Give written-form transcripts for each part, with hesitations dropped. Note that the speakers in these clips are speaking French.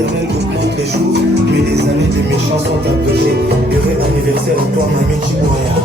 L'éternel augmente les jours, mais les années des méchants sont abrégées. Heureux anniversaire à toi, mamie Chiboya.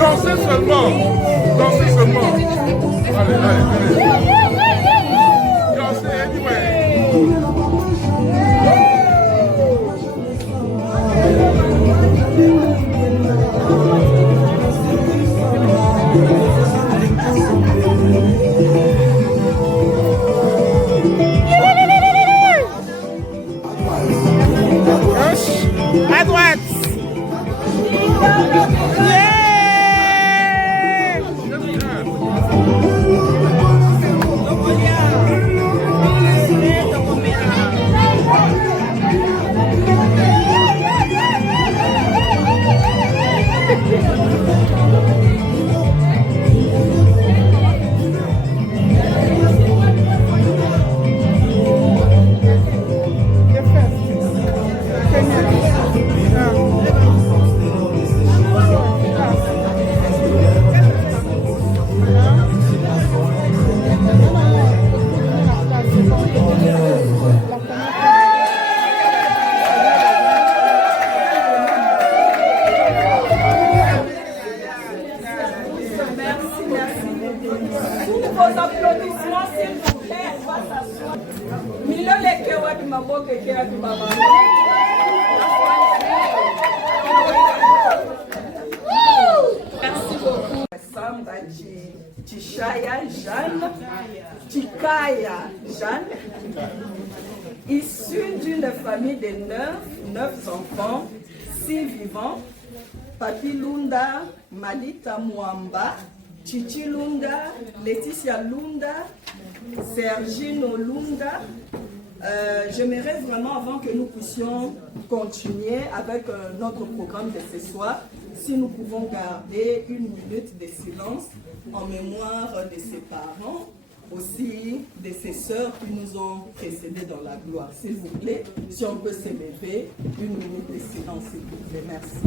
Dansez seulement. Dansez seulement. Allez, allez, allez. Dansez anyway. À droite. Yeah. vos applaudissements, s'il vous plaît. On va s'asseoir. Merci beaucoup. Samba Tichaya Jeanne, Tikaya Jeanne, issue d'une famille de 9 enfants, 6 vivants. Papi Lunda, Malita Mwamba, Chichi Lunda, Laetitia Lunda, Sergino Lunda. J'aimerais vraiment, avant que nous puissions continuer avec notre programme de ce soir, si nous pouvons garder 1 minute de silence en mémoire de ses parents, aussi de ses sœurs qui nous ont précédés dans la gloire. S'il vous plaît, si on peut s'élever, 1 minute de silence, s'il vous plaît. Merci.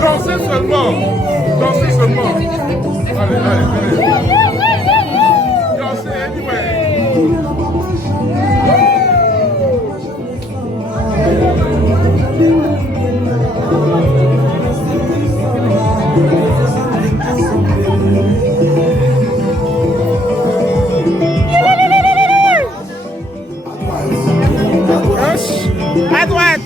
Dansez seulement. Dansez seulement. Allez, allez, venez. Dansez anyway. À droite.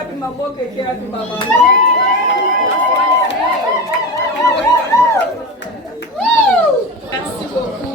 wapi maboko ekeaki bamama